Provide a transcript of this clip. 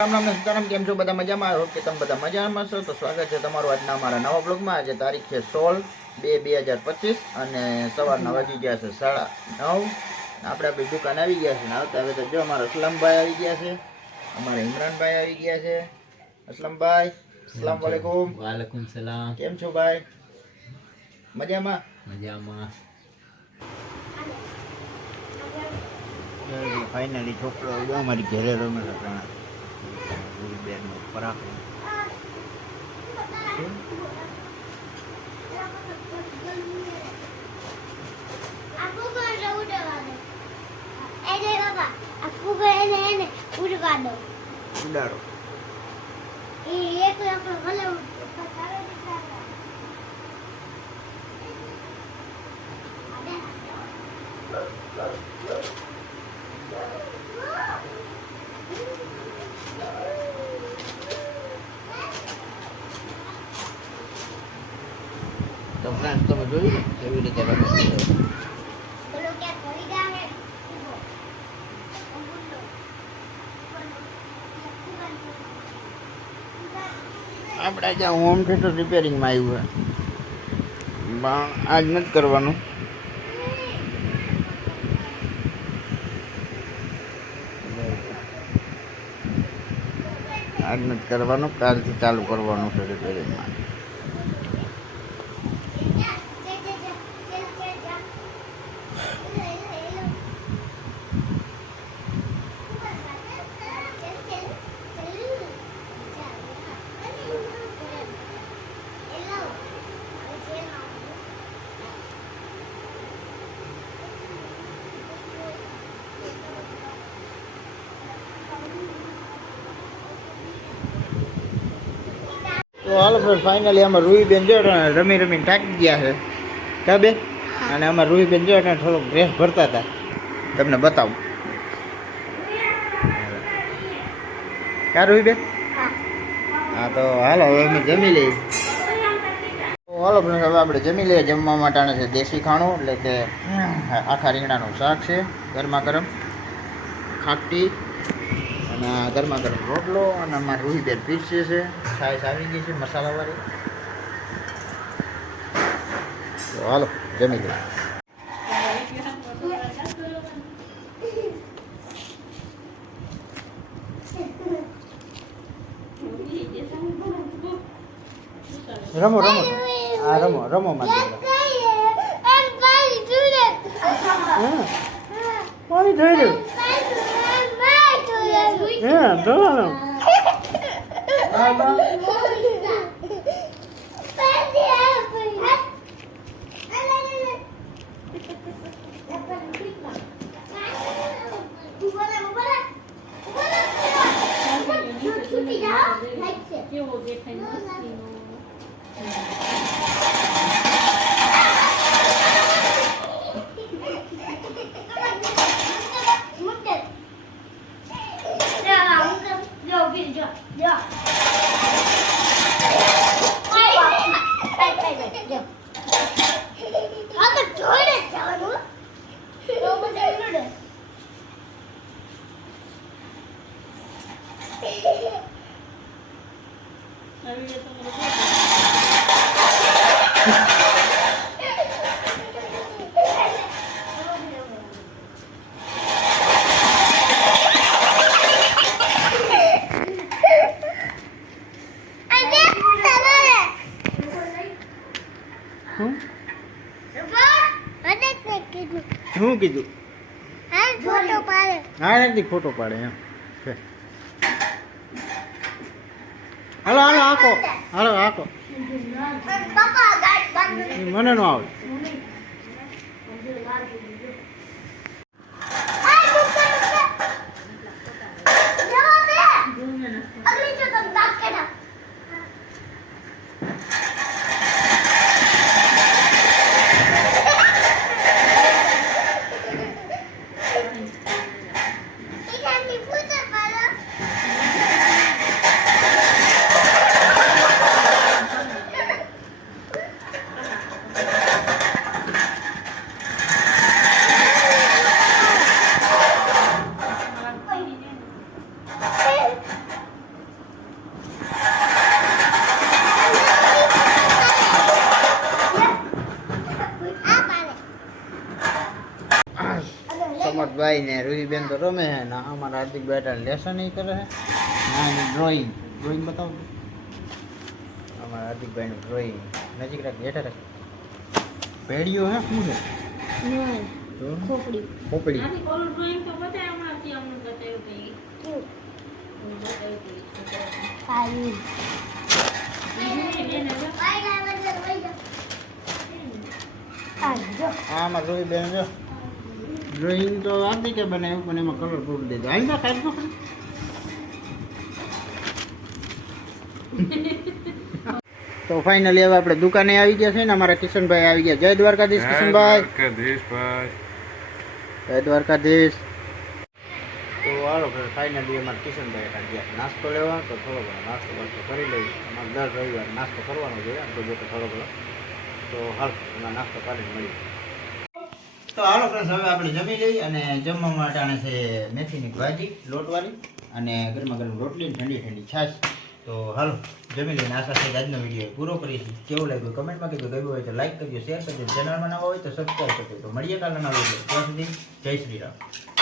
રામ રામ સીતારામ, કેમ છો બધા મજામાં? હોપ કે તમે બધા મજામાં છો. તો સ્વાગત છે તમારું આજના અમારા નવા બ્લોગમાં. આજે તારીખ છે 16/2/2025 અને સવારના વાગી ગયા છે 9:30. આપણે આપણી દુકાન આવી ગયા છે ને આવતા હવે તો જો અમારા અસલમભાઈ આવી ગયા છે, અમારા ઇમરાનભાઈ આવી ગયા છે. અસલમભાઈ, અસલામ વાલેકુમ. વાલેકુમ સલામ. કેમ છો ભાઈ? મજામાં? મજામાં. ફાઇનલી છોકરો અમારી ઘરે રમે છે. બેનનો પરાક ઉડાડો. તો ફ્રેન્ડ તમે જોયું કેવી રીતે રમે છે. આપણે જ્યાં હોમ થિયેટર રિપેરિંગમાં આવ્યું છે, આજ નથી કરવાનું. આજ નથી કરવાનું, કાલથી ચાલુ કરવાનું છે રિપેરિંગમાં. તો હાલો ફ્રેન્ડ, ફાઇનલી આમાં રૂહીબેન જો રમી રમીને થાકી ગયા છે કા બે. અને આમાં રૂહીબેન જો થોડોક ડ્રેસ ભરતા હતા, તમને બતાવું. કા રૂહીબેન? હા તો હાલો હવે અમે જમી લઈએ. તો હાલો ફ્રેન્ડ, હવે આપણે જમી લઈએ. જમવા માટે છે દેશી ખાણું, એટલે કે આખા રીંગણાનું શાક છે, ગરમા ગરમ ખાટી, અને ગરમા ગરમ રોટલો, અને અમારે રૂહીબેન પીરસે છે. છાશ આવી ગઈ છે મસાલાવાળી. તો હાલો જમી લઈએ. રમો રમો, હા રમો રમો મારી પાણી થઈ રહ્યું. હા ધોવાનું. કેવો દેખાય મસ્તીનો. શું કીધું? હા નથી ફોટો પાડે એમ. હાલો હાલો આખો, હાલો આખો. મને નો આવે. સમર્થભાઈ ને રૂહીબેન તો રમે છે ને અમારા હાર્દિક બેટા લેસન કરે છે ના ડ્રોઈંગ બતાવો અમારા હાર્દિકભાઈનું ડ્રોઈંગ નજીક રાખ બેઠા રાખ પેડીઓ હે શું છે તો ખોપડી આમાં રૂહીબેન જો ડ્રોઈંગ તો હાર્દિકે બનાવ્યું પણ એમાં કલર પૂરી દીધો હાલ ના કાઢ તો ફાઇનલી હવે આપણે દુકાને આવી ગયા છે ને અમારા કિશનભાઈ આવી ગયા. જય દ્વારકાધીશ કિશનભાઈ. જય દ્વારકાધીશ. તો હાલો ફાઇનલી અમારા કિશનભાઈ કાઢ ગયા નાસ્તો લેવા. તો થોડો ઘણો નાસ્તો કરી લઈએ. અમારે દર રવિવારે નાસ્તો કરવાનો જોઈએ આપણે જો થોડો ઘણો. તો હાલ એમાં નાસ્તો કરીને મળીએ. તો હાલો ફ્રેન્ડ્સ હવે આપણે જમી લઈએ અને જમવા માટે આને છે મેથીની ભાજી લોટવાળી અને ગરમા ગરમ રોટલી ઠંડી ઠંડી છાશ. તો હાલો જમી લઈને આશા છે આજનો વિડીયો પૂરો કરીશું. કેવું લાગ્યું કમેન્ટમાં કીધું. ગમ્યું હોય તો લાઈક કરજો, શેર કરજો, ચેનલમાં નવા હોય તો સબસ્ક્રાઈબ કરજો. તો મળીએ કાલના વિડીયો. ત્યાં સુધી જય શ્રી રામ.